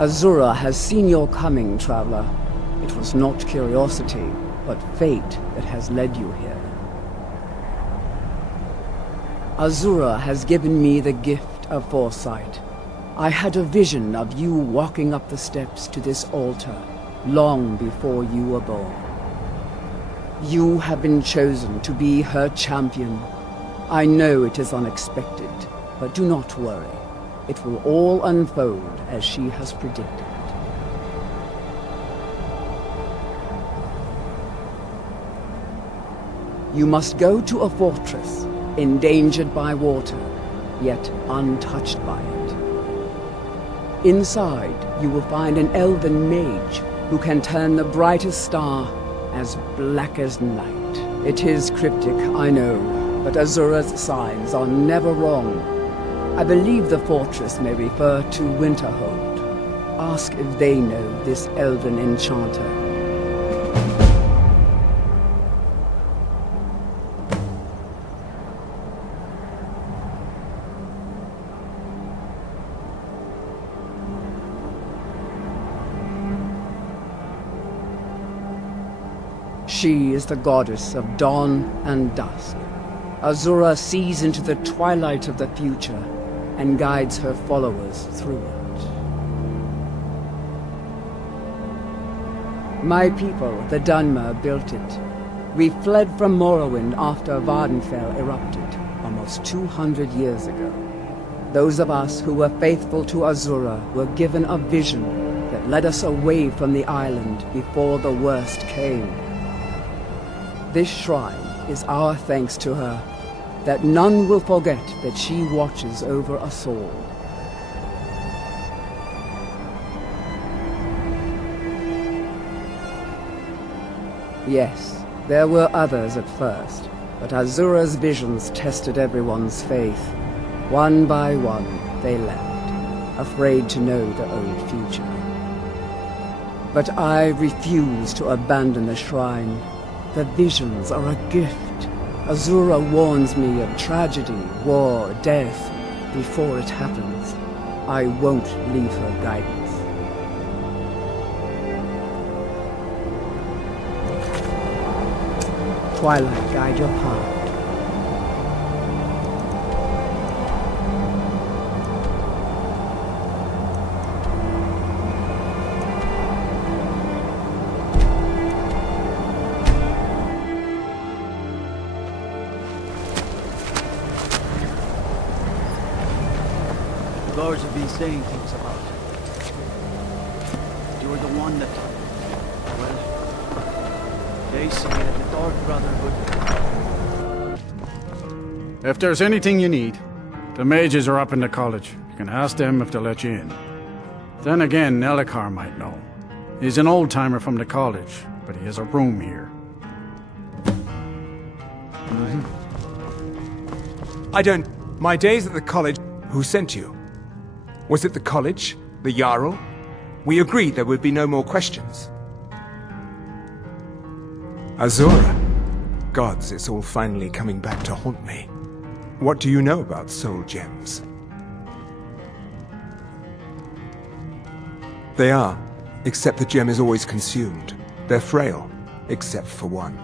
Azura has seen your coming, traveler. It was not curiosity, but fate that has led you here. Azura has given me the gift of foresight. I had a vision of you walking up the steps to this altar, long before you were born. You have been chosen to be her champion. I know it is unexpected, but do not worry. It will all unfold as she has predicted. You must go to a fortress, endangered by water, yet untouched by it. Inside, you will find an elven mage who can turn the brightest star as black as night. It is cryptic, I know, but Azura's signs are never wrong. I believe the fortress may refer to Winterhold. Ask if they know this elven enchanter. She is the goddess of dawn and dusk. Azura sees into the twilight of the future and guides her followers through it. My people, the Dunmer, built it. We fled from Morrowind after Vardenfell erupted, almost 200 years ago. Those of us who were faithful to Azura were given a vision that led us away from the island before the worst came. This shrine is our thanks to her, that none will forget that she watches over us all. Yes, there were others at first, but Azura's visions tested everyone's faith. One by one, they left, afraid to know the old future. But I refuse to abandon the shrine. The visions are a gift. Azura warns me of tragedy, war, death, before it happens. I won't leave her guidance. Twilight, guide your path. The lords have been saying things about it. You're the one that... Well, they say that the Dark Brotherhood... If there's anything you need, the mages are up in the college. You can ask them if they'll let you in. Then again, Elhokar might know. He's an old-timer from the college, but he has a room here. I don't... My days at the college... Who sent you? Was it the college? The Jarl? We agreed there would be no more questions. Azura. Gods, it's all finally coming back to haunt me. What do you know about soul gems? They are, except the gem is always consumed. They're frail, except for one.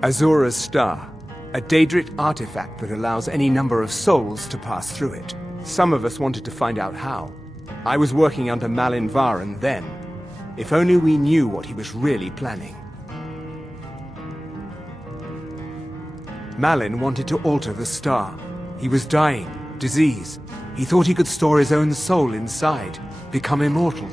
Azura's star. A Daedric artifact that allows any number of souls to pass through it. Some of us wanted to find out how. I was working under Malyn Varen then. If only we knew what he was really planning. Malyn wanted to alter the star. He was dying, disease. He thought he could store his own soul inside, become immortal.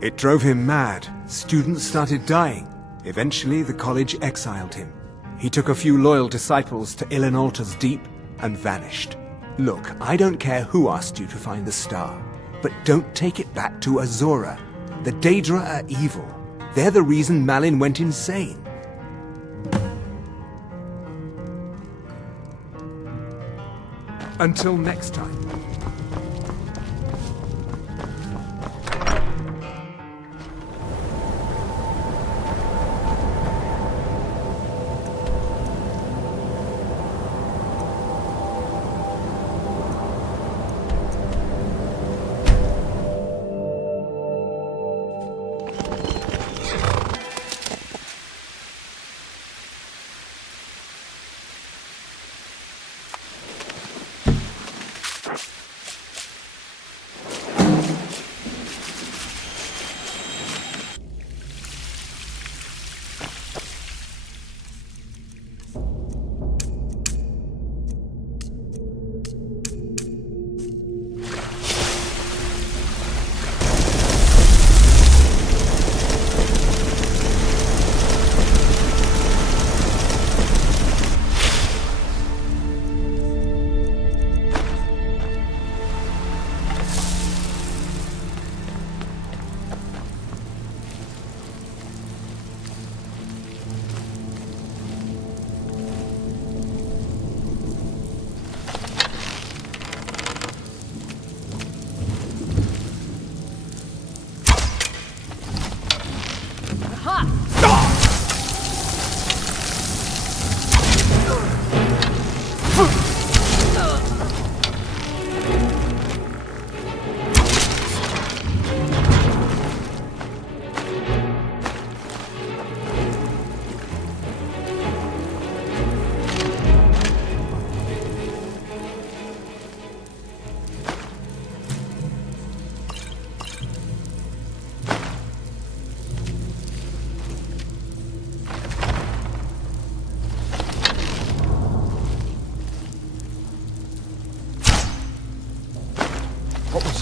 It drove him mad. Students started dying. Eventually, the college exiled him. He took a few loyal disciples to Ilinalta's Deep and vanished. Look, I don't care who asked you to find the star, but don't take it back to Azura. The Daedra are evil. They're the reason Malyn went insane. Until next time.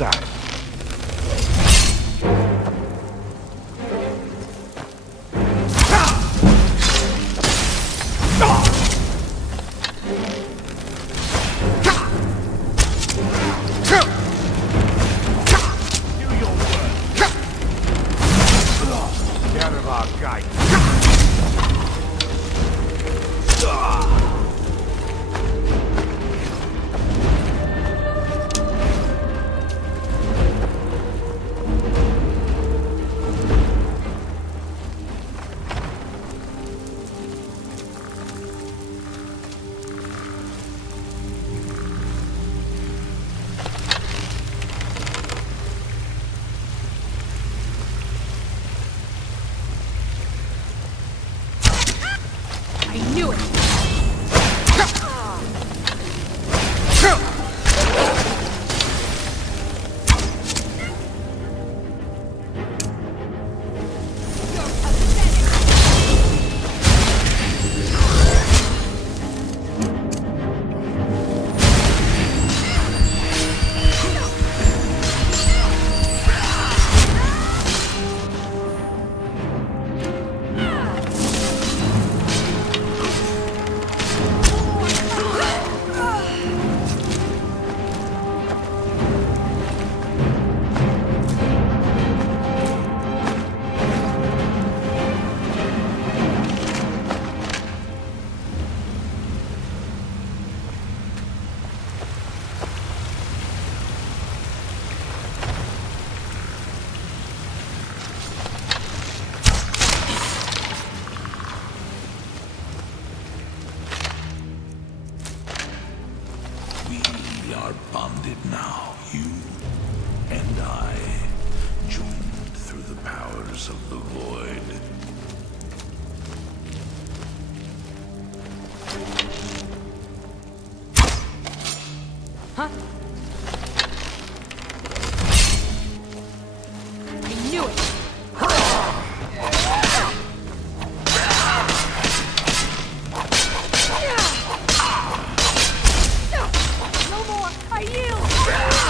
side. Get out of our guy. I knew it! We are bonded now, you and I, joined through the powers of the void. Huh? I knew it! No more! I yield!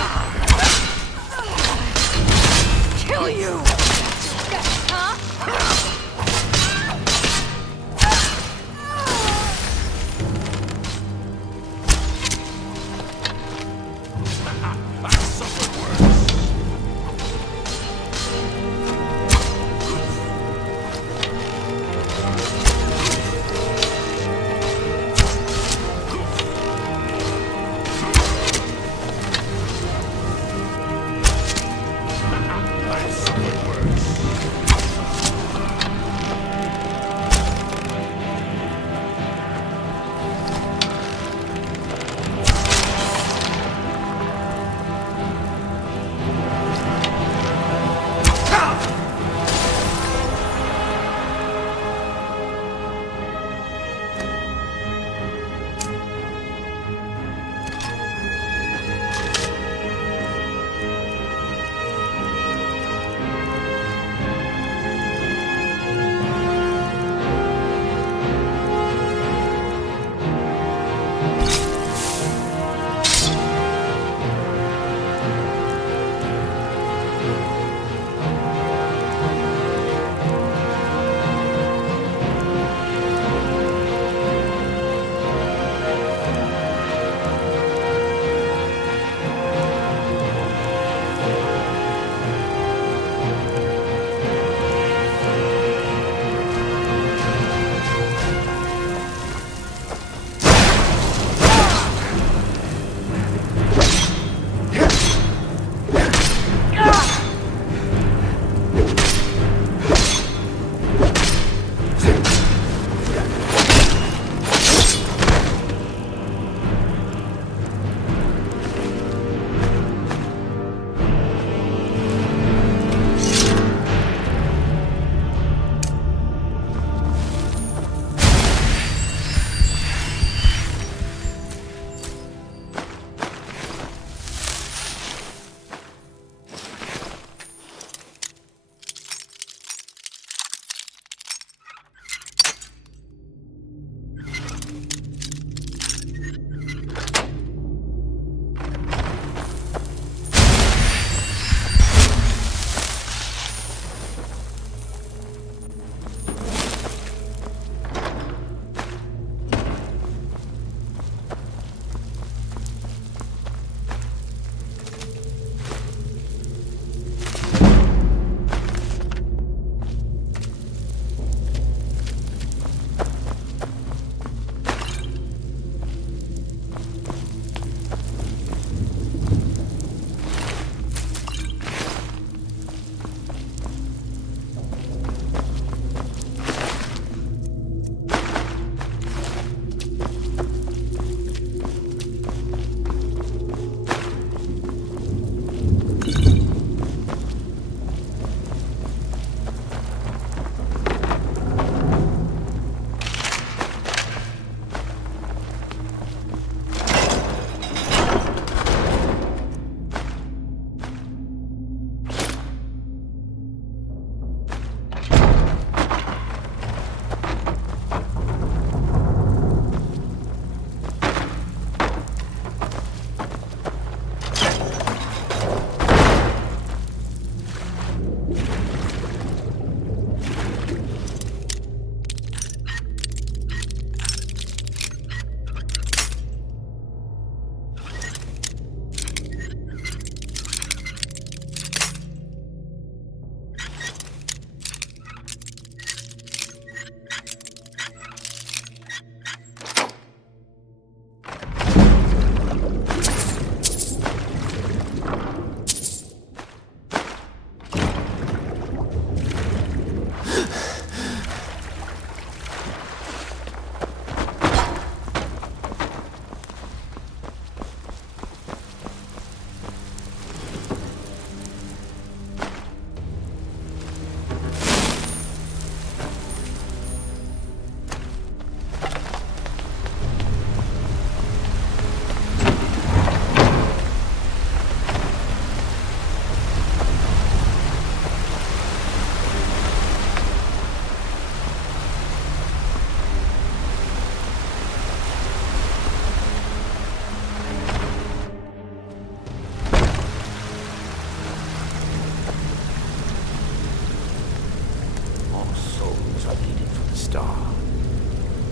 star.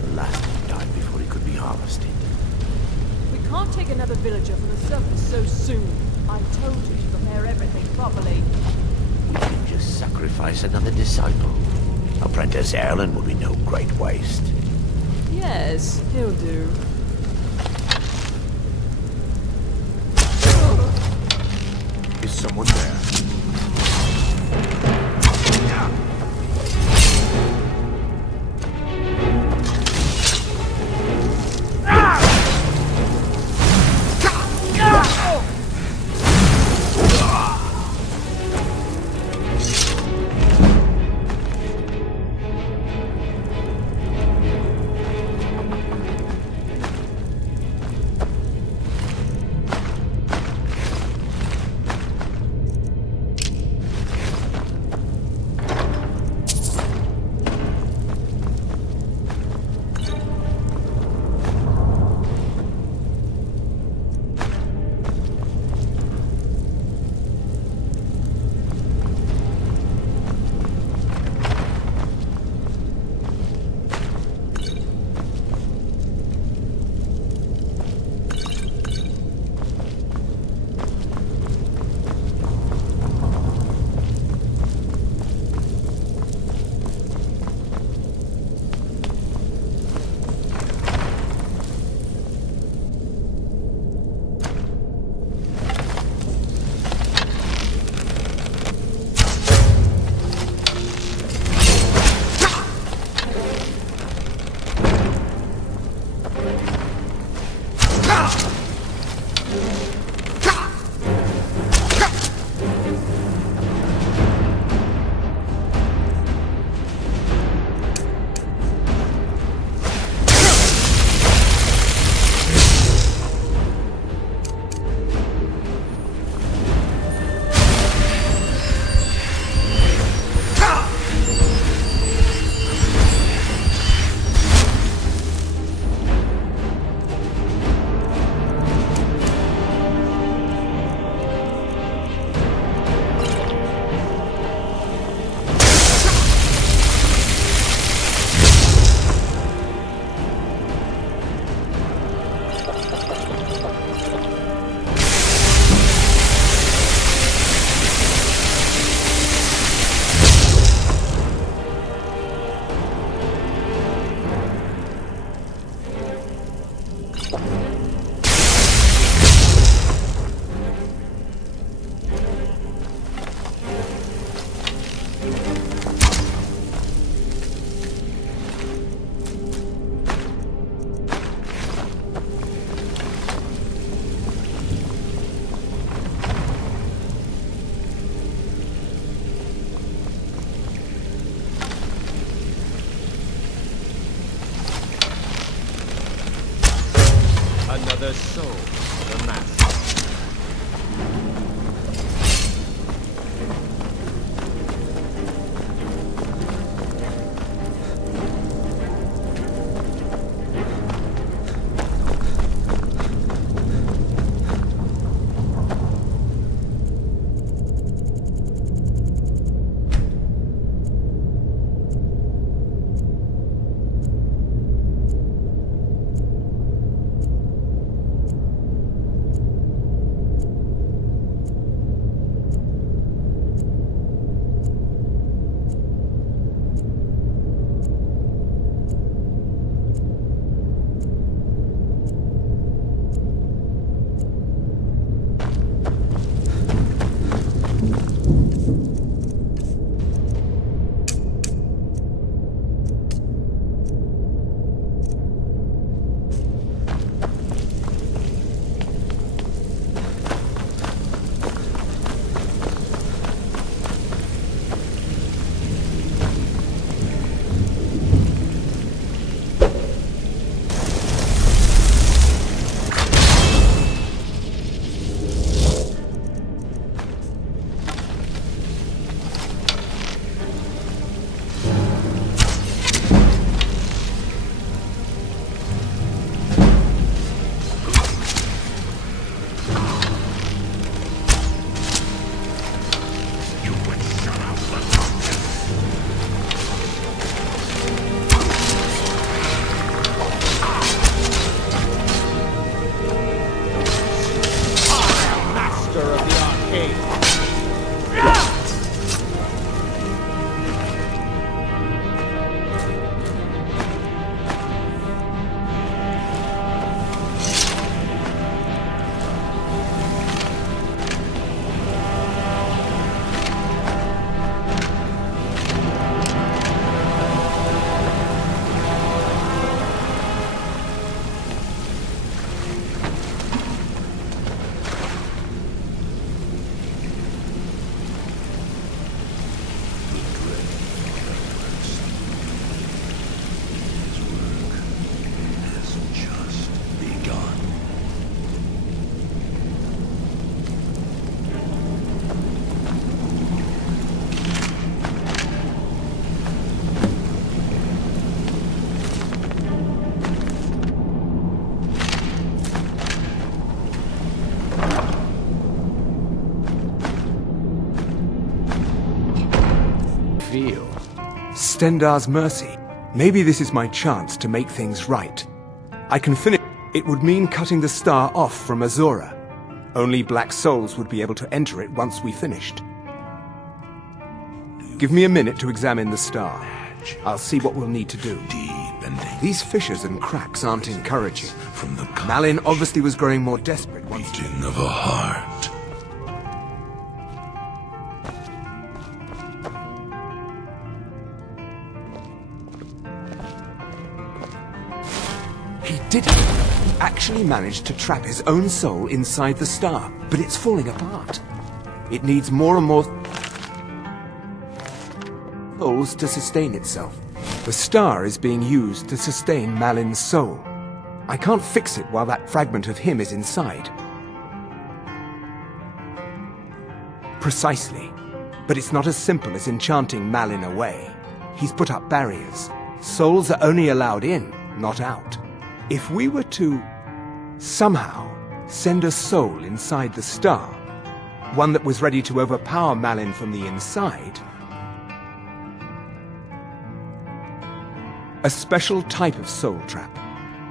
The last one died before he could be harvested. We can't take another villager from the surface so soon. I told you to prepare everything properly. We can just sacrifice another disciple. Apprentice Erlen will be no great waste. Yes, he'll do. Is someone there? Another soul for the master. Stendarr's mercy. Maybe this is my chance to make things right. I can finish. It would mean cutting the star off from Azura. Only black souls would be able to enter it once we finished. Give me a minute to examine the star. I'll see what we'll need to do. These fissures and cracks aren't encouraging. From the Malin obviously was growing more desperate once he... beating of a heart. He did it! He actually managed to trap his own soul inside the star, but it's falling apart. It needs more and more souls to sustain itself. The star is being used to sustain Malin's soul. I can't fix it while that fragment of him is inside. Precisely. But it's not as simple as enchanting Malin away. He's put up barriers. Souls are only allowed in, not out. If we were to somehow send a soul inside the star, one that was ready to overpower Malin from the inside, a special type of soul trap,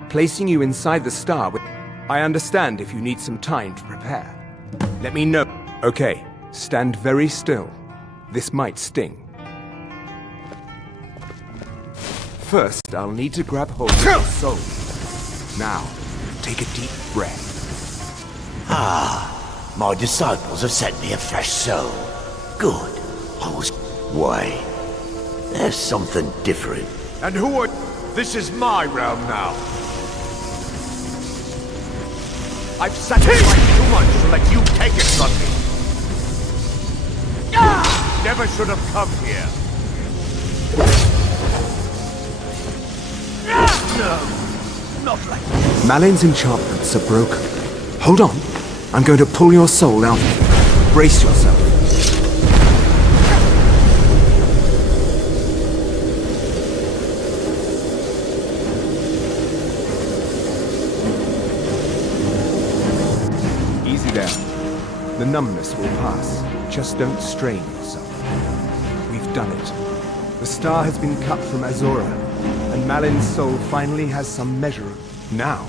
placing you inside the star with... I understand if you need some time to prepare. Let me know. Okay, stand very still. This might sting. First, I'll need to grab hold of your soul. Now, take a deep breath. Ah, my disciples have sent me a fresh soul. Good. I was... Wait. There's something different. And who are... This is my realm now. I've sacrificed too much to let you take it from me. Never should have come here. No, not like this. Malin's enchantments are broken. Hold on. I'm going to pull your soul out of you. Brace yourself. Easy there. The numbness will pass. Just don't strain yourself. We've done it. The star has been cut from Azura, and Malin's soul finally has some measure of... Now,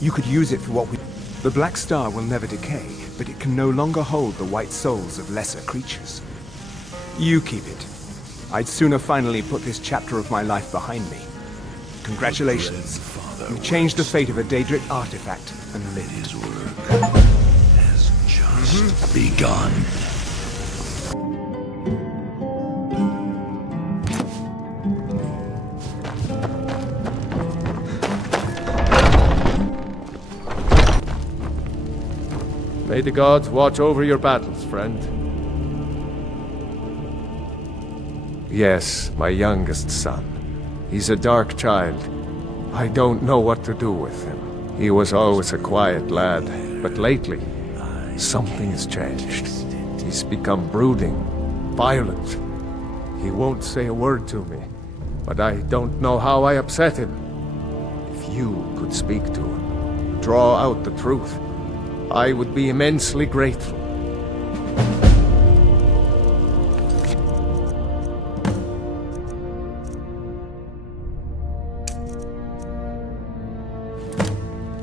you could use it for what we... The Black Star will never decay, but it can no longer hold the white souls of lesser creatures. You keep it. I'd sooner finally put this chapter of my life behind me. Congratulations. You changed the fate of a Daedric artifact and lived. His work has just begun. May the gods watch over your battles, friend. Yes, my youngest son. He's a dark child. I don't know what to do with him. He was always a quiet lad, but lately, something has changed. He's become brooding, violent. He won't say a word to me, but I don't know how I upset him. If you could speak to him, draw out the truth, I would be immensely grateful.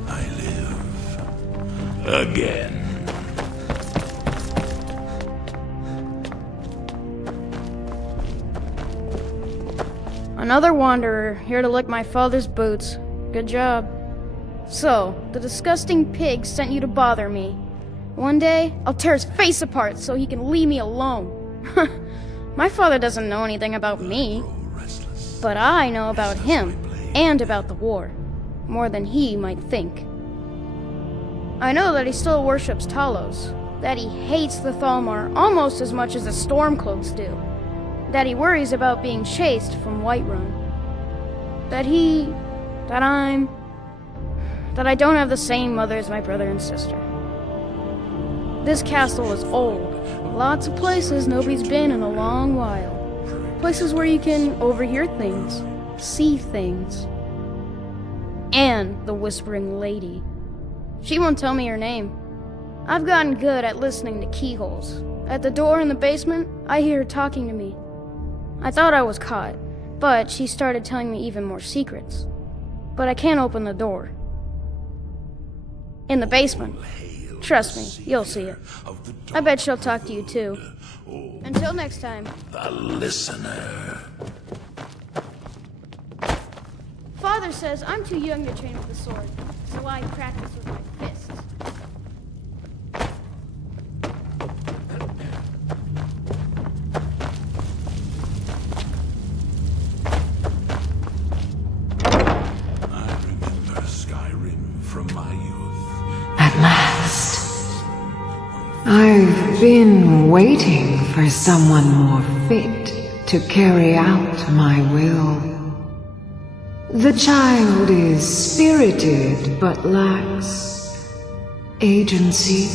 I live again. Another wanderer, here to lick my father's boots. Good job. So, the disgusting pig sent you to bother me. One day, I'll tear his face apart so he can leave me alone. My father doesn't know anything about me, but I know about him and about the war, more than he might think. I know that he still worships Talos, that he hates the Thalmor almost as much as the Stormcloaks do, that he worries about being chased from Whiterun, that I don't have the same mother as my brother and sister. This castle is old. Lots of places nobody's been in a long while. Places where you can overhear things, see things. And the Whispering Lady. She won't tell me her name. I've gotten good at listening to keyholes. At the door in the basement, I hear her talking to me. I thought I was caught, But she started telling me even more secrets. But I can't open the door. In the basement. Trust me, you'll see it. I bet she'll talk to you too. Until next time. The listener. Father says I'm too young to train with the sword, so I practice with my fists. I remember Skyrim from my youth. At last. I've been waiting for someone more fit to carry out my will. The child is spirited, but lacks agency.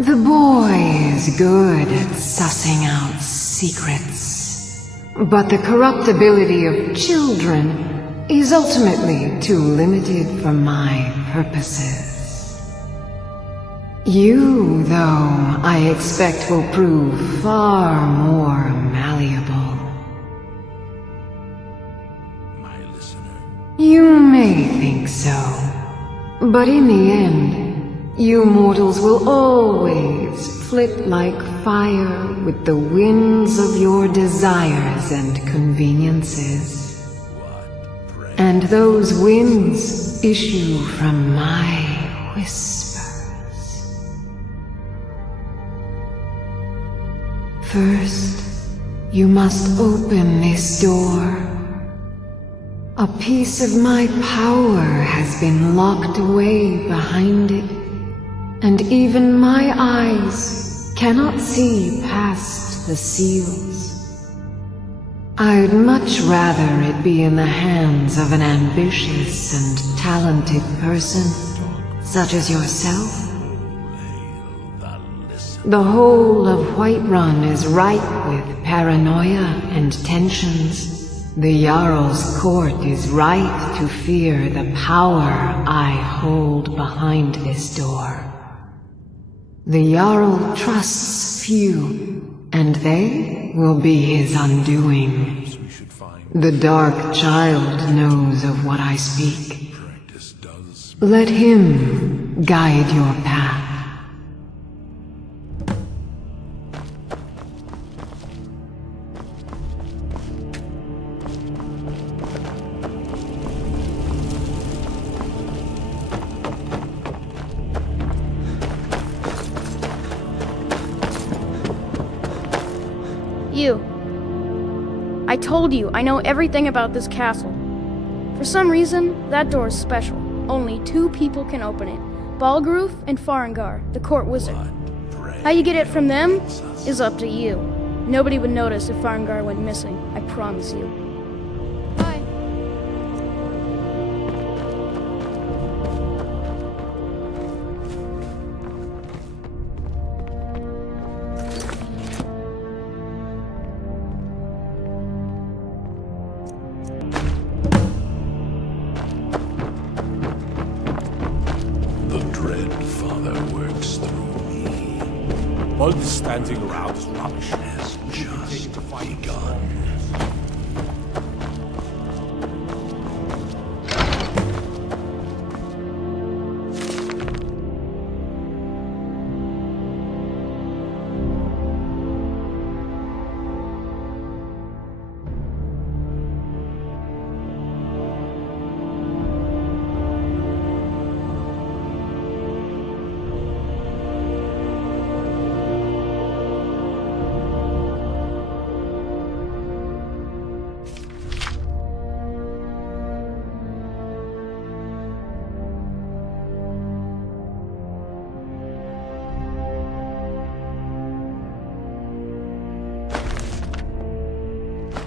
The boy is good at sussing out secrets, but the corruptibility of children is ultimately too limited for my purposes. You, though, I expect will prove far more malleable. You may think so, but in the end, you mortals will always flit like fire with the winds of your desires and conveniences. And those winds issue from my whispers. First, you must open this door. A piece of my power has been locked away behind it, and even my eyes cannot see past the seals. I'd much rather it be in the hands of an ambitious and talented person, such as yourself. The whole of Whiterun is ripe with paranoia and tensions. The Jarl's court is right to fear the power I hold behind this door. The Jarl trusts few, and they will be his undoing. The Dark Child knows of what I speak. Let him guide your path. I told you, I know everything about this castle. For some reason, that door is special. Only 2 people can open it. Balgruf and Farengar, the court wizard. How you get it from them is up to you. Nobody would notice if Farengar went missing, I promise you. Bye. All this standing around is rubbish. Has just begun.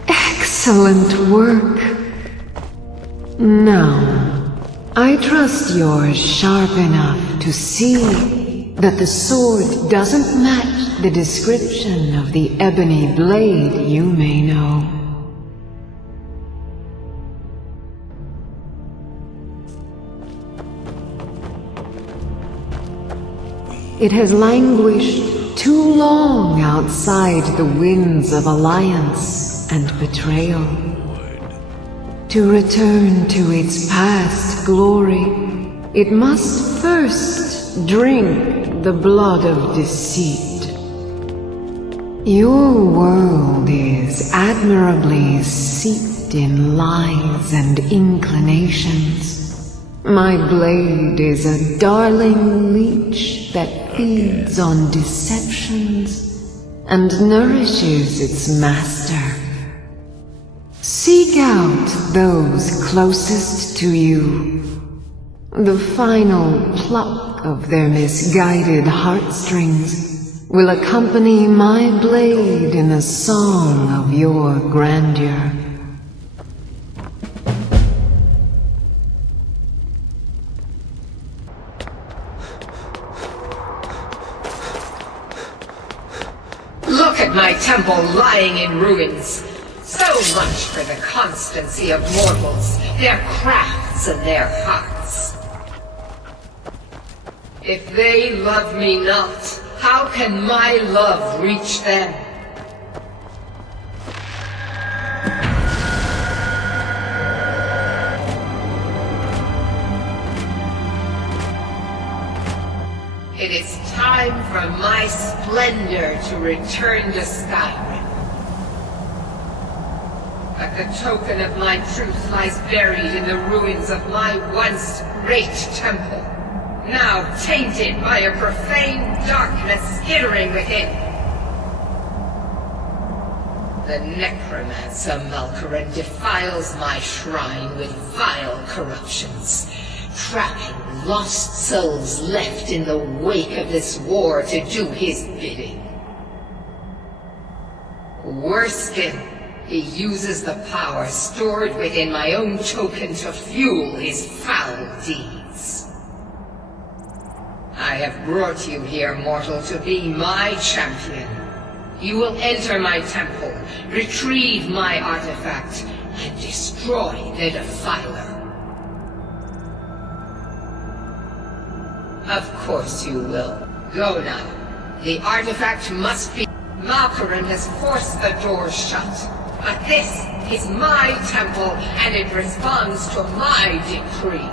Excellent work. Now, I trust you're sharp enough to see that the sword doesn't match the description of the ebony blade you may know. It has languished too long outside the winds of alliance and betrayal. To return to its past glory, it must first drink the blood of deceit. Your world is admirably seeped in lies and inclinations. My blade is a darling leech that feeds on deceptions and nourishes its master. Seek out those closest to you. The final pluck of their misguided heartstrings will accompany my blade in a song of your grandeur. Look at my temple lying in ruins. So much for the constancy of mortals, their crafts and their hearts. If they love me not, how can my love reach them? It is time for my splendor to return to Skyrim. But the token of my truth lies buried in the ruins of my once great temple, now tainted by a profane darkness skittering within. The necromancer Malkaran defiles my shrine with vile corruptions, trapping lost souls left in the wake of this war to do his bidding. Worse still, he uses the power stored within my own token to fuel his foul deeds. I have brought you here, mortal, to be my champion. You will enter my temple, retrieve my artifact, and destroy the Defiler. Of course you will. Go now. The artifact must be... Malkaran has forced the doors shut. But this is my temple, and it responds to my decree.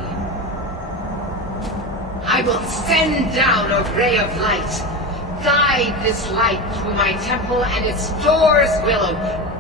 I will send down a ray of light. Guide this light through my temple, and its doors will open.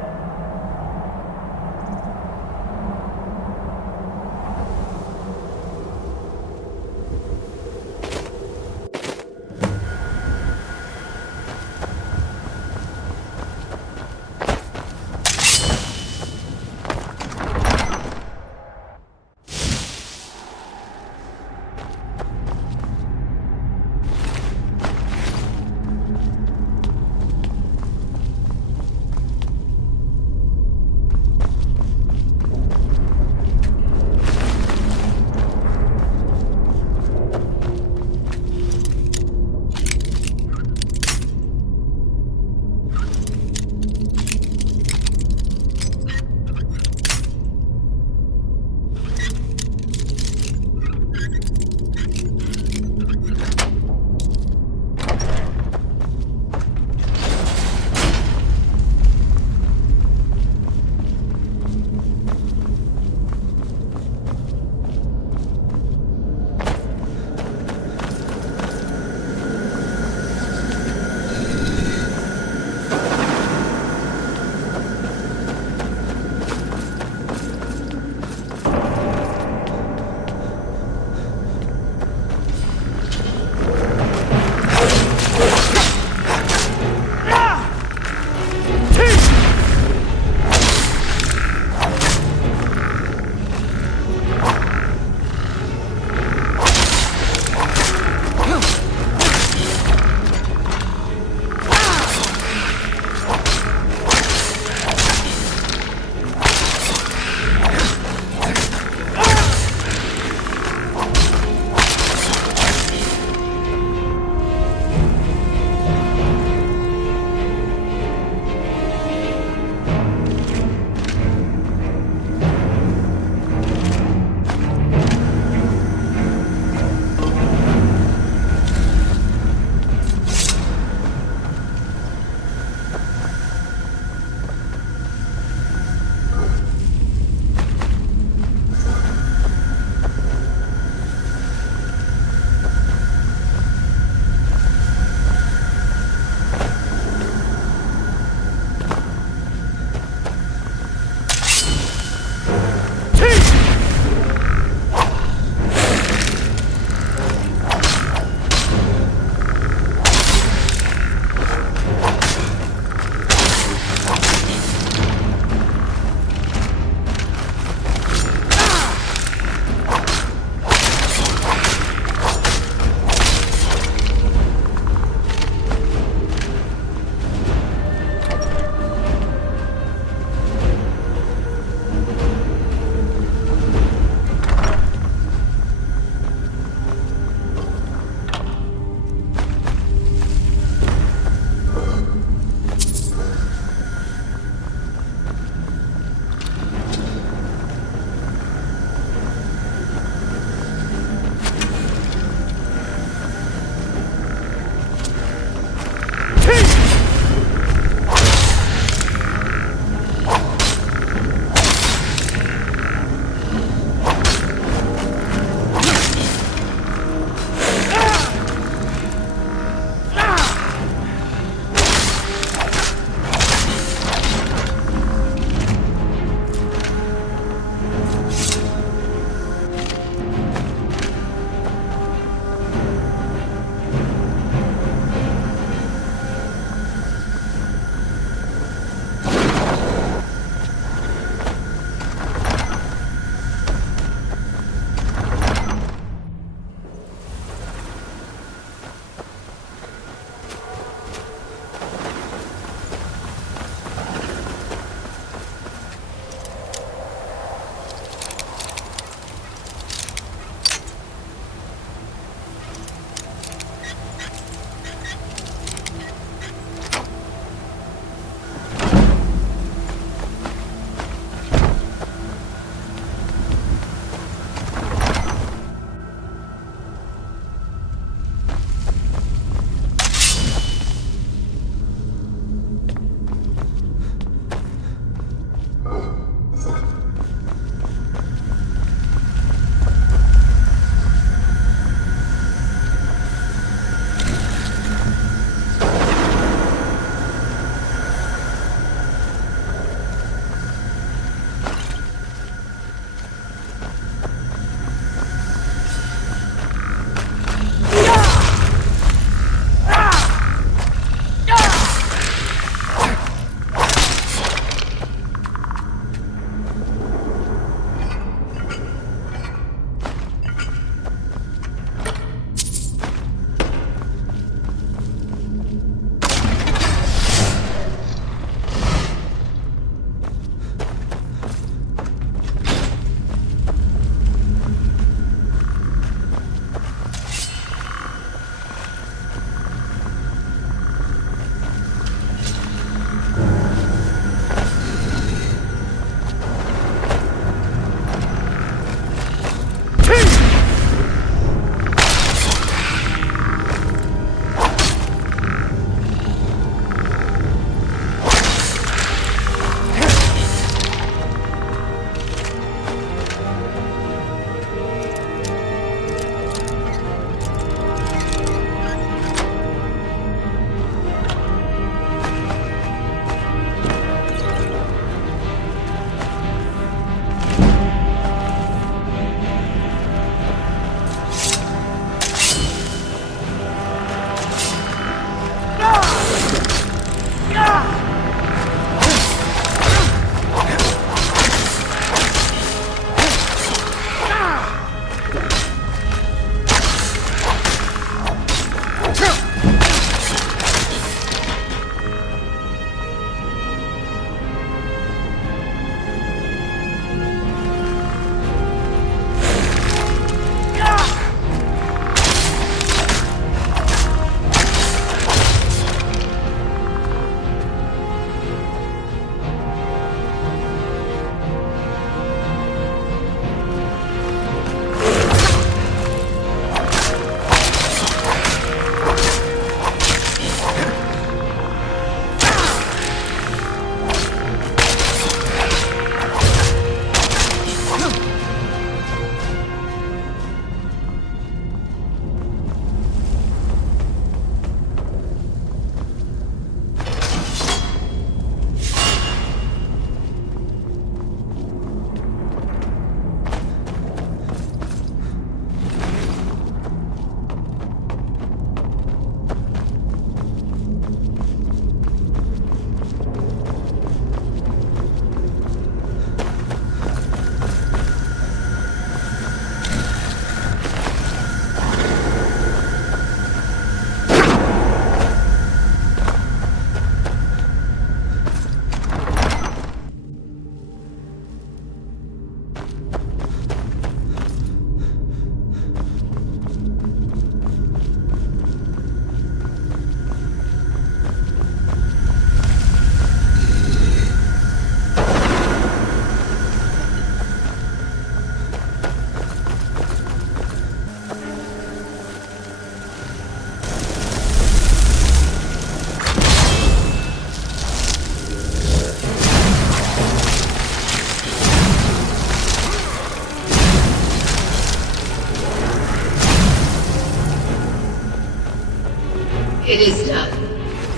It is done.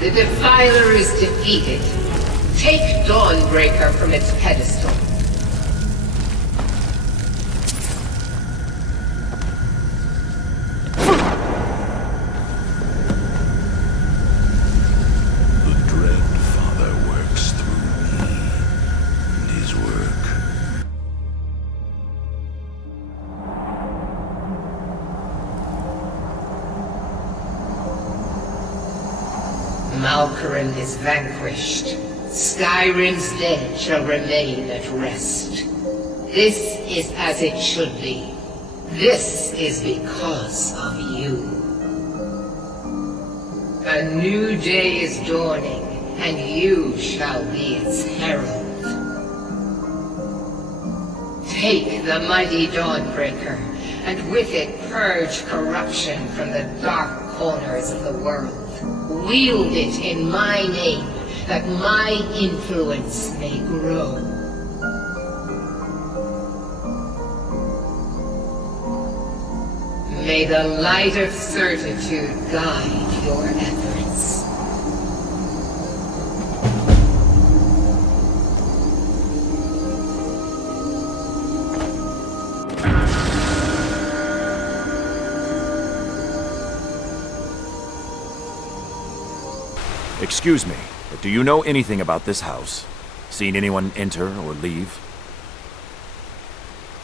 The Defiler is defeated. Take Dawnbreaker from its pedestal. The Dread Father works through me, and his work. Malkoran is vanquished. Skyrim's dead shall remain at rest. This is as it should be. This is because of you. A new day is dawning, and you shall be its herald. Take the mighty Dawnbreaker, and with it purge corruption from the dark corners of the world. Wield it in my name, that my influence may grow. May the light of certitude guide your efforts. Excuse me, but do you know anything about this house? Seen anyone enter or leave?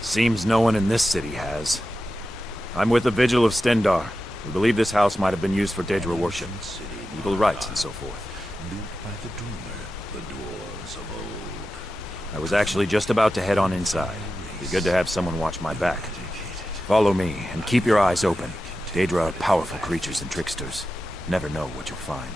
Seems no one in this city has. I'm with the Vigil of Stendarr. We believe this house might have been used for Daedra worship, evil rites and so forth. Built by the Dreamer, the dwarves of old. I was actually just about to head on inside. Be good to have someone watch my back. Follow me, and keep your eyes open. Daedra are powerful creatures and tricksters. Never know what you'll find.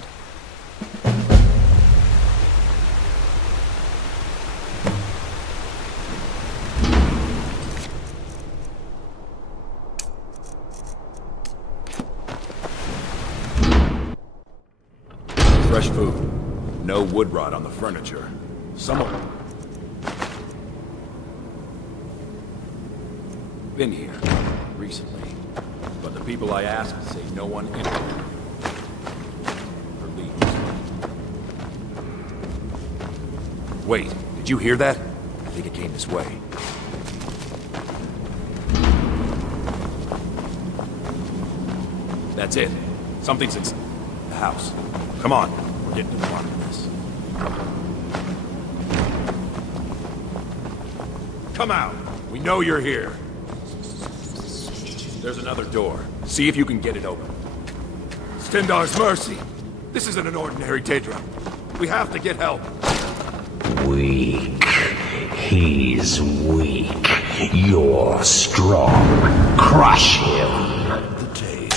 Fresh food. No wood rot on the furniture. Someone been here recently, but the people I asked say no one entered or leaves. Wait, did you hear that? I think it came this way. That's it. Something's in the house. Come on, we're getting to the bottom of this. Come out! We know you're here. There's another door. See if you can get it open. Stendarr's mercy! This isn't an ordinary Daedra. We have to get help. Weak. He's weak. You're strong. Crush him. The tale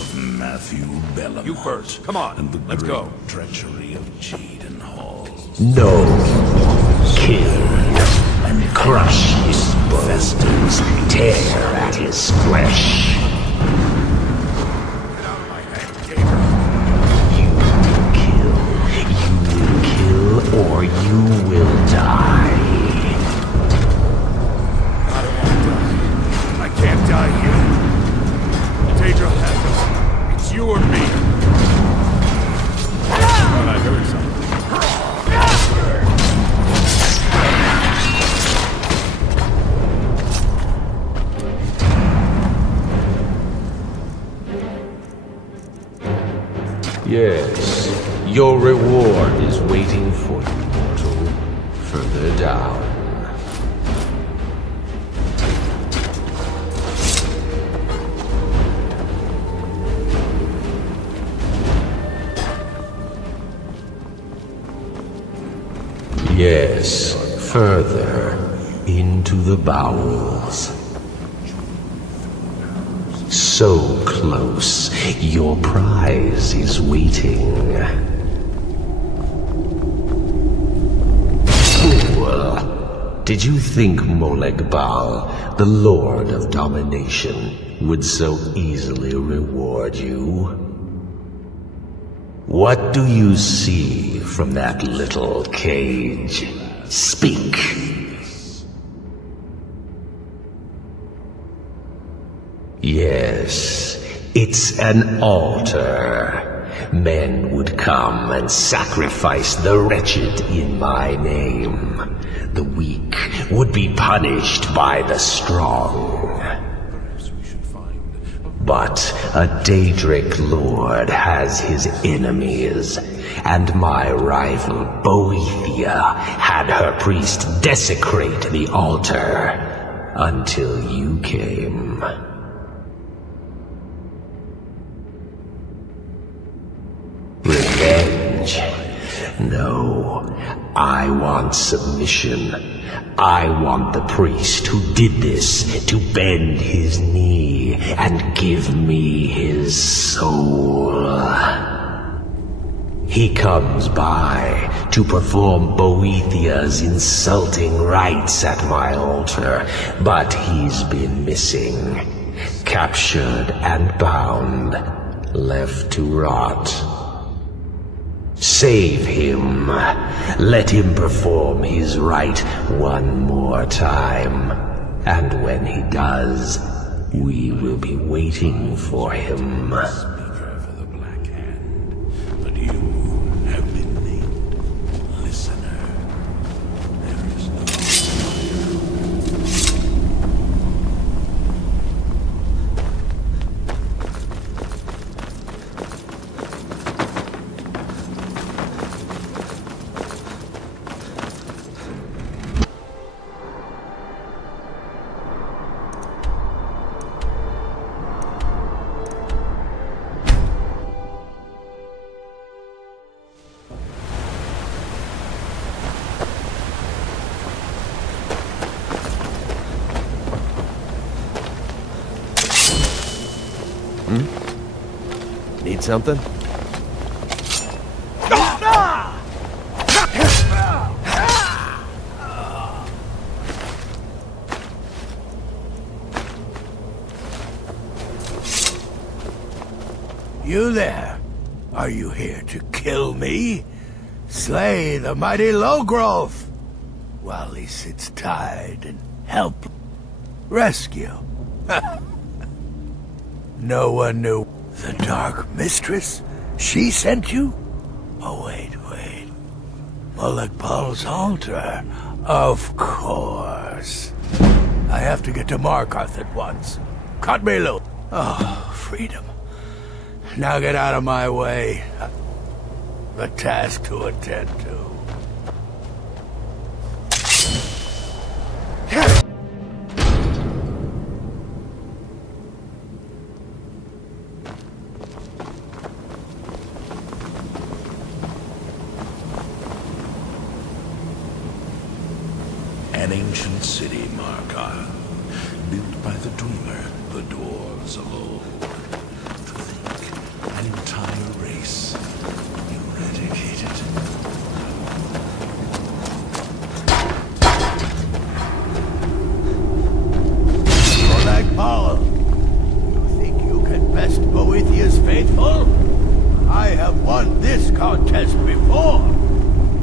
of Matthew Bellamont. You first. Come on. And the Let's great go. treachery of Jaden Hall. No. Kill and crush his bones. Tear at his flesh. Get out of my head, Daedra. You will kill, or you will die. I don't want to die. I can't die here. Daedra has us. It's you or me. Thought I heard something. Yes, your reward is waiting for you, mortal, further down. Yes, further into the bowels. So close, your prize is waiting. Fool! Did you think Molegbal, the Lord of Domination, would so easily reward you? What do you see from that little cage? Speak! Yes, it's an altar. men would come and sacrifice the wretched in my name. The weak would be punished by the strong. But a Daedric lord has his enemies, and my rival Boethia had her priest desecrate the altar until you came. Revenge? No, I want submission. I want the priest who did this to bend his knee and give me his soul. He comes by to perform Boethia's insulting rites at my altar, but he's been missing, captured and bound, left to rot. Save him. Let him perform his rite one more time. And when he does, we will be waiting for him. Speaker for the Black Hand, but you have been named listener. There is no Need something? You there? Are you here to kill me? Slay the mighty Logrove? While he sits tied and help. Rescue? No one knew. The Dark Mistress? She sent you? Oh, wait. Mulek altar? Of course. I have to get to Markarth at once. Cut me loose. Oh, freedom. Now get out of my way. The task to attend to. An ancient city, Markarth, built by the Dreamer, the dwarves of old. To think, an entire race eradicated. Like Paul, you think you can best Boethia's faithful? I have won this contest before.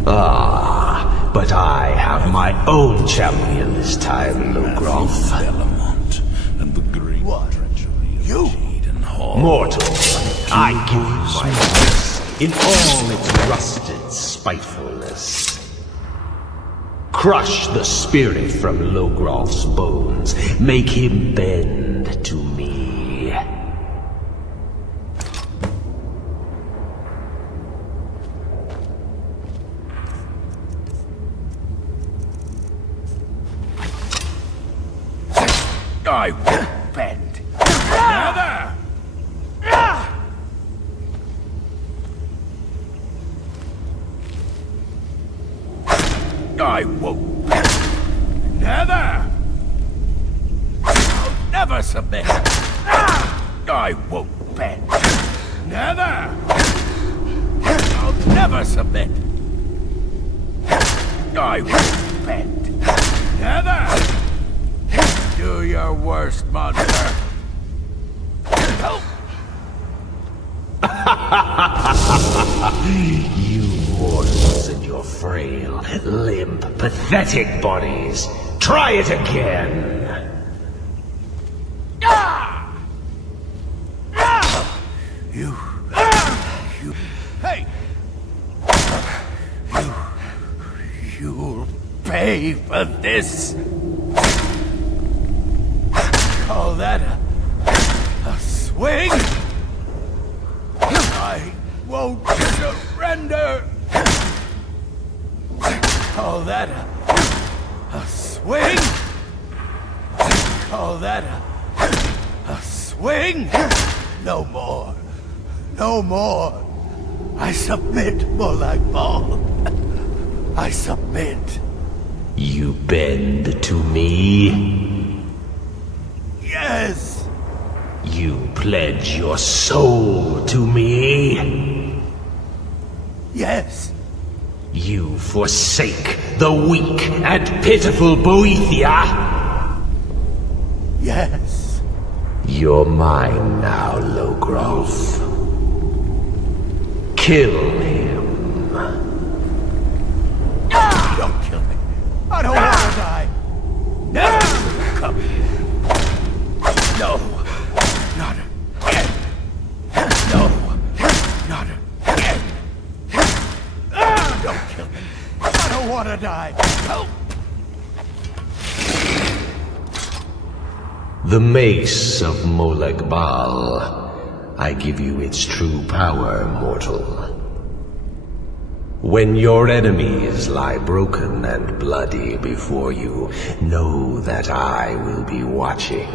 Ah, but I have my own champion this time, Logrov. And the great treachery of You? Mortal, I give you my voice in all its rusted spitefulness. Crush the spirit from Logrov's bones. Make him bend to me. I won't bend. Never! I won't bend. Never! I'll never submit. I won't bend. Never! I'll never submit. I won't bend. Never! Do your worst, monster. You mortals and your frail, limp, pathetic bodies. Try it again. You for this? Call that a swing? I won't surrender. Call that a swing? Call that a swing? No more. No more. I submit, Molag Bal. I submit. You bend to me? Yes. You pledge your soul to me? Yes. You forsake the weak and pitiful Boethia? Yes. You're mine now, Logrov. Kill him. Don't kill me. I don't want to die. Never come here. No. Not again. No. Not again. Don't kill me. I don't want to die. No. The mace of Molag Bal. I give you its true power, mortal. When your enemies lie broken and bloody before you, know that I will be watching.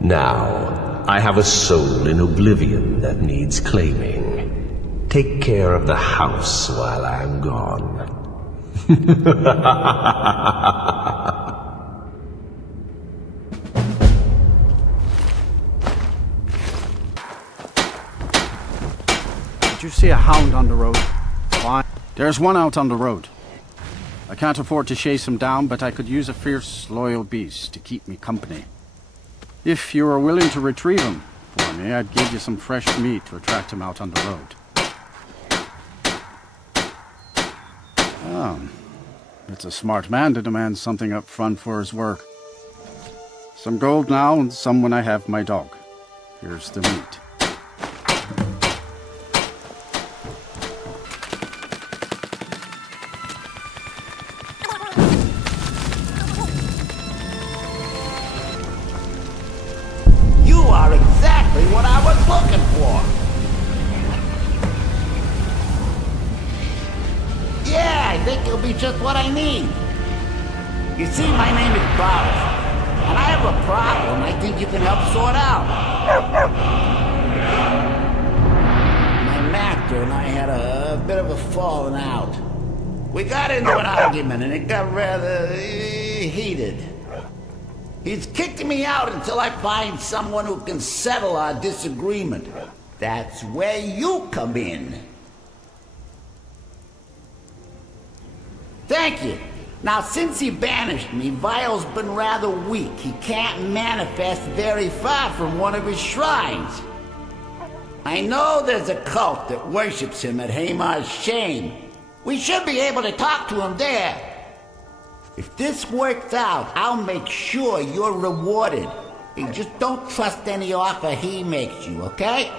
Now, I have a soul in Oblivion that needs claiming. Take care of the house while I'm gone. Did you see a hound on the road? Why? There's one out on the road. I can't afford to chase him down, but I could use a fierce, loyal beast to keep me company. If you were willing to retrieve him for me, I'd give you some fresh meat to attract him out on the road. Oh, it's a smart man to demand something up front for his work. Some gold now, and some when I have my dog. Here's the meat. You are exactly what I was looking for. Yeah, I think you'll be just what I need. You see, my name is Boris, and I have a problem I think you can help sort out. My master and I had a bit of a falling out. We got into an argument, and it got rather heated. He's kicking me out until I find someone who can settle our disagreement. That's where you come in. Thank you. Now, since he banished me, Vile's been rather weak. He can't manifest very far from one of his shrines. I know there's a cult that worships him at Hamar's Shame. We should be able to talk to him there. If this works out, I'll make sure you're rewarded. You just don't trust any offer he makes you, okay?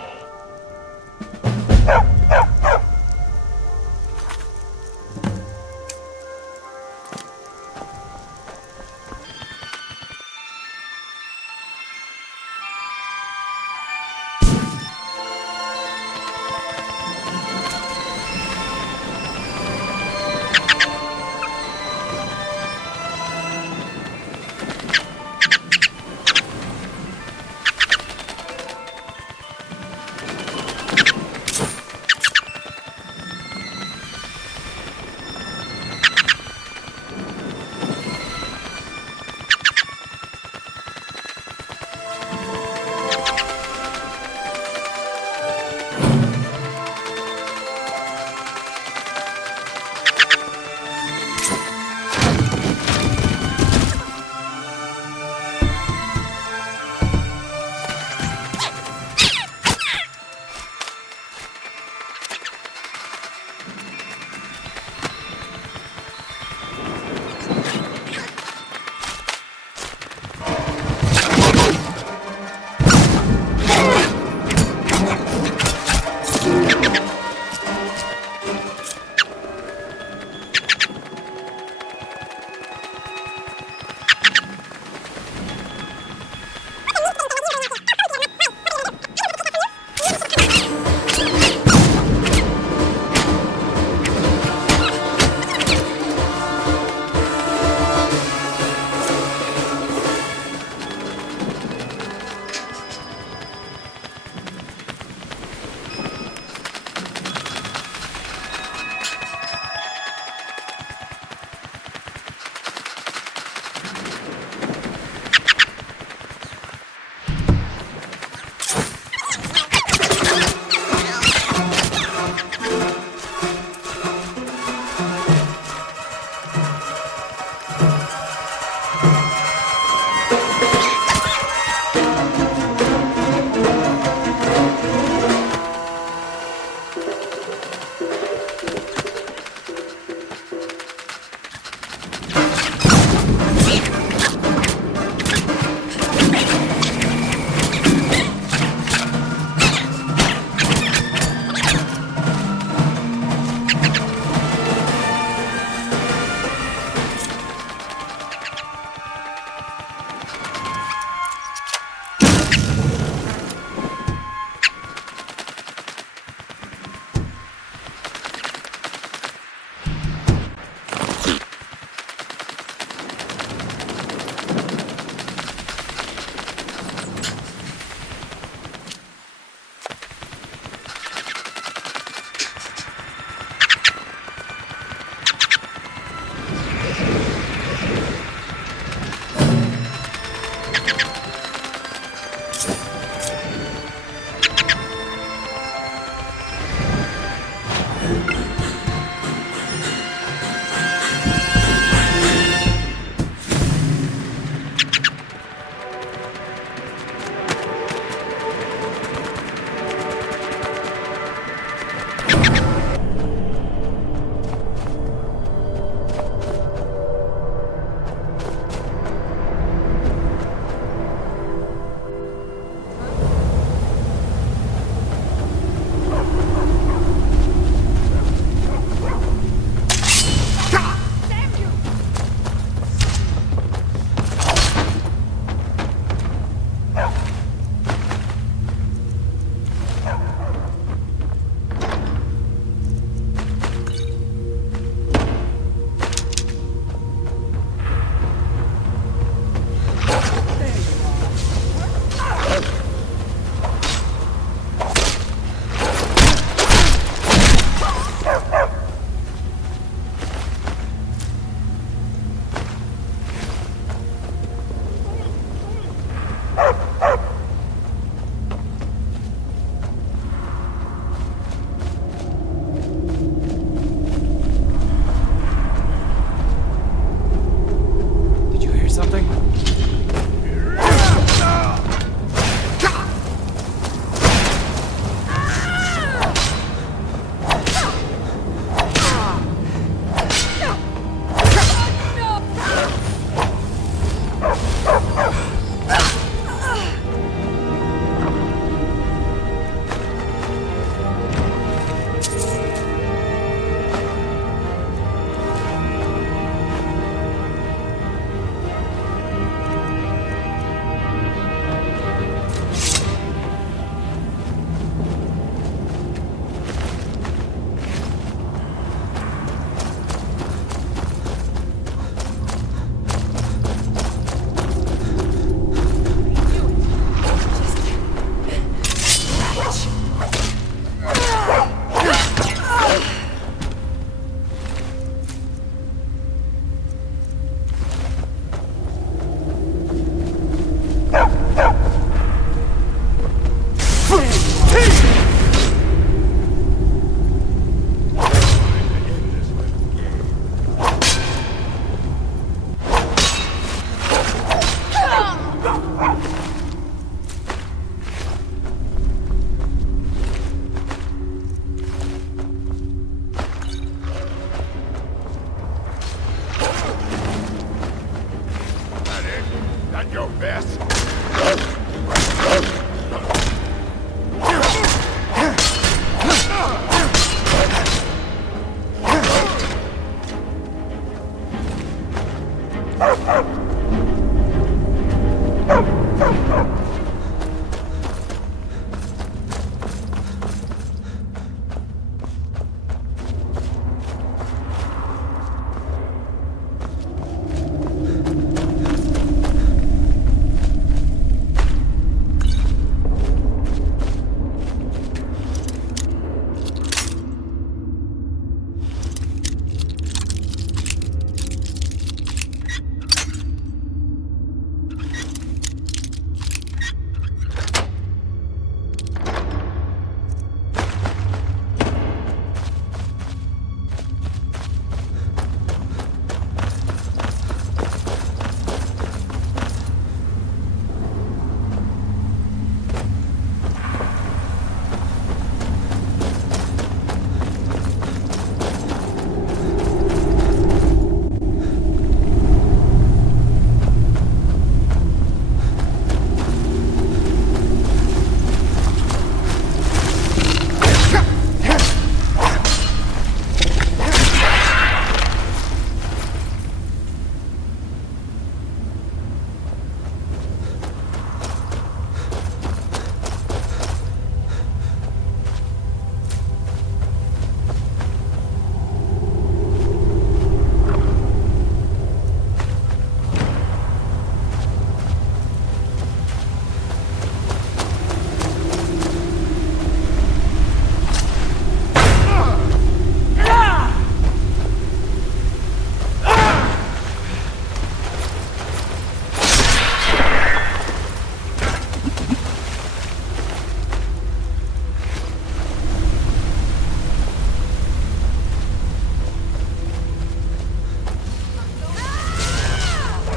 best.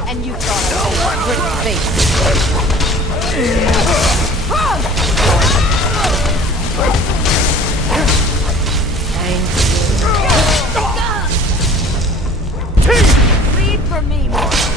And you thought I was a pretty face. Read for me, mortal.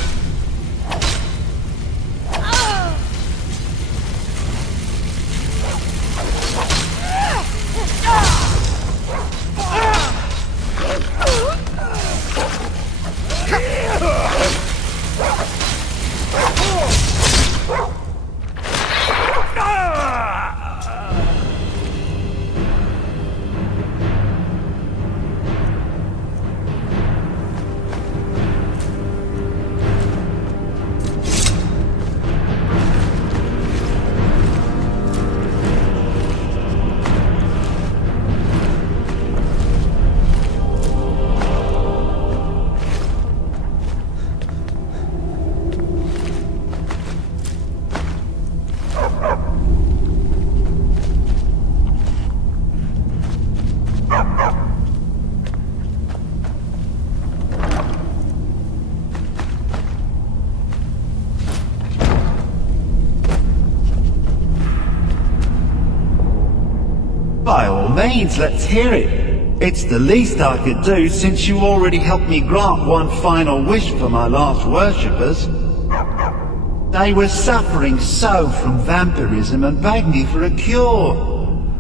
By all means, let's hear it. It's the least I could do since you already helped me grant one final wish for my last worshippers. They were suffering so from vampirism and begged me for a cure.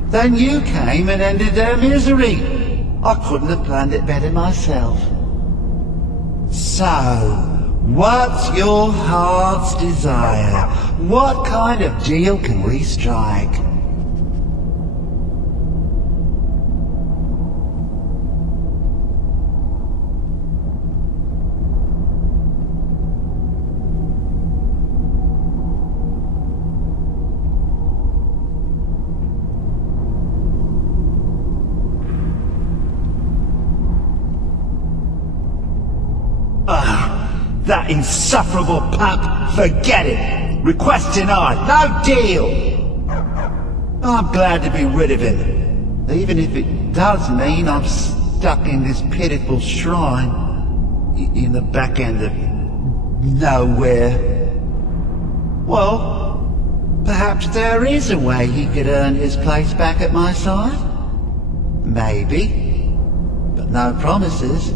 Then you came and ended their misery. I couldn't have planned it better myself. So, what's your heart's desire? What kind of deal can we strike? That insufferable pup, forget it! Request denied, no deal! I'm glad to be rid of him, even if it does mean I'm stuck in this pitiful shrine in the back end of nowhere. Well, perhaps there is a way he could earn his place back at my side? Maybe, but no promises.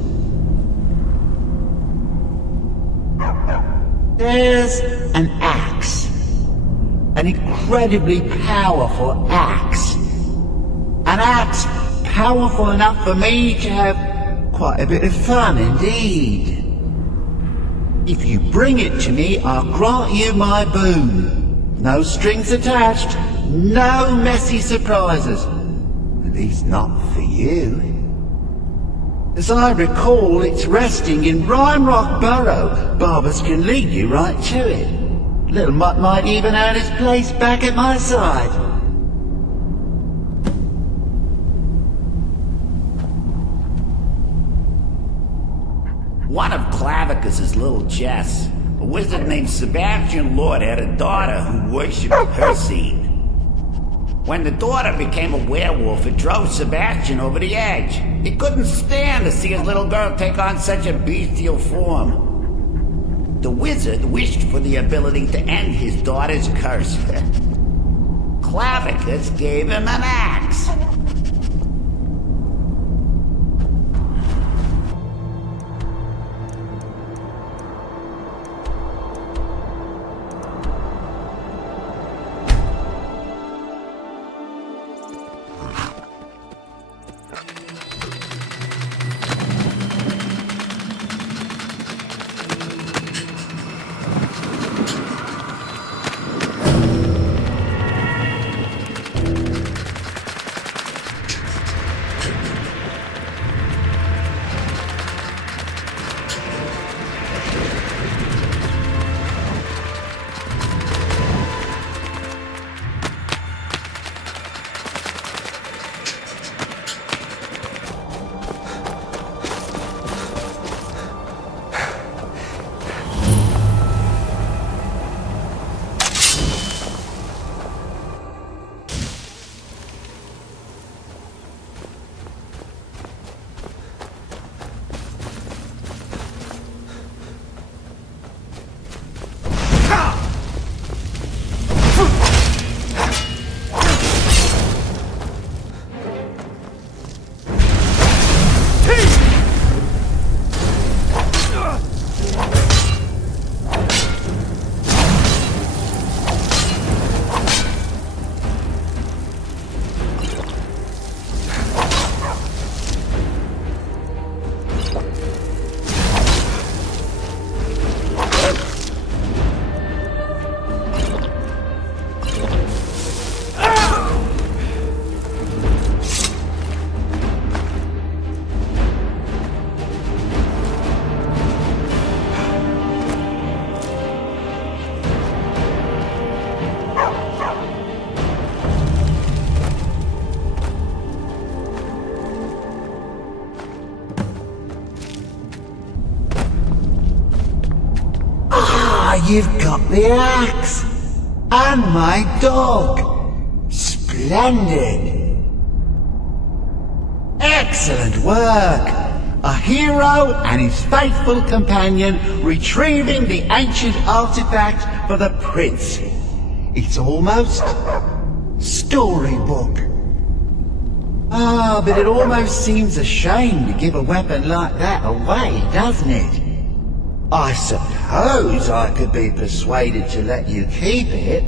There's an axe. An incredibly powerful axe. An axe powerful enough for me to have quite a bit of fun indeed. If you bring it to me, I'll grant you my boon. No strings attached, no messy surprises. At least not for you. As I recall, it's resting in Rhymerock Burrow. Barbers can lead you right to it. Little Mutt might even earn his place back at my side. One of Clavicus's little Jess, a wizard named Sebastian Lord, had a daughter who worshipped Hercene. When the daughter became a werewolf, it drove Sebastian over the edge. He couldn't stand to see his little girl take on such a bestial form. The wizard wished for the ability to end his daughter's curse. Clavicus gave him an axe. You've got the axe! And my dog! Splendid! Excellent work! A hero and his faithful companion retrieving the ancient artifact for the prince. It's almost storybook. Ah, but it almost seems a shame to give a weapon like that away, doesn't it? I suppose I could be persuaded to let you keep it,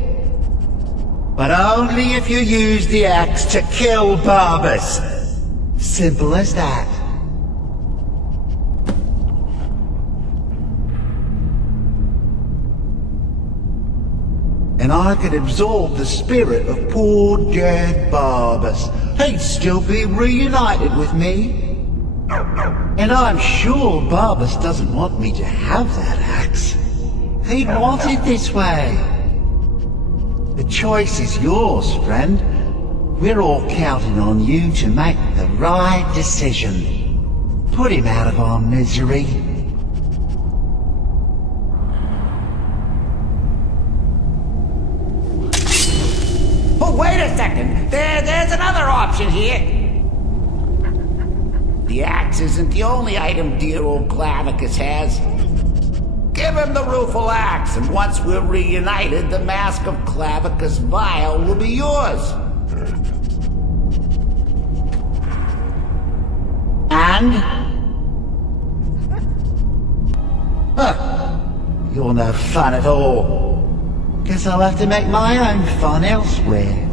but only if you use the axe to kill Barbas. Simple as that. And I could absorb the spirit of poor dead Barbas. He'd still be reunited with me. And I'm sure Barbas doesn't want me to have that axe. He'd want it this way. The choice is yours, friend. We're all counting on you to make the right decision. Put him out of our misery. Oh, wait a second. There's another option here. The axe isn't the only item dear old Clavicus has. Give him the rueful axe, and once we're reunited, the mask of Clavicus Vile will be yours. And? Huh. You're no fun at all. Guess I'll have to make my own fun elsewhere.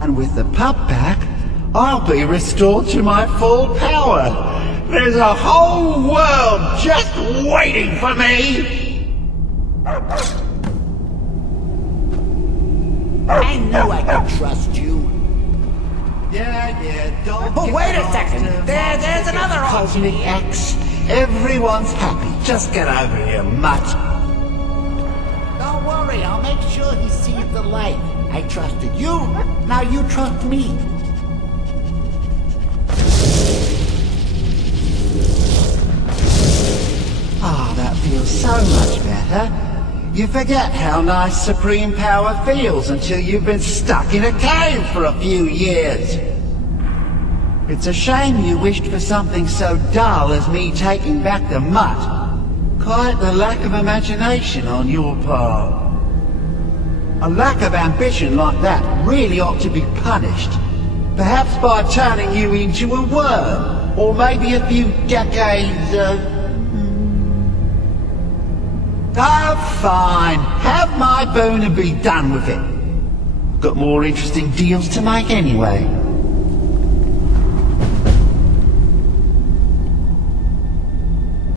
And with the pup back, I'll be restored to my full power. There's a whole world just waiting for me! I knew I could trust you. Yeah, don't But get wait a lost second. in There's another option. Cosmic X. Everyone's happy. Just get over here, mutt. Don't worry, I'll make sure he sees the light. I trusted you, now you trust me. Ah, that feels so much better. You forget how nice supreme power feels until you've been stuck in a cave for a few years. It's a shame you wished for something so dull as me taking back the mutt. Quite the lack of imagination on your part. A lack of ambition like that really ought to be punished. Perhaps by turning you into a worm, or maybe a few decades of... Oh, fine. Have my boon and be done with it. Got more interesting deals to make anyway.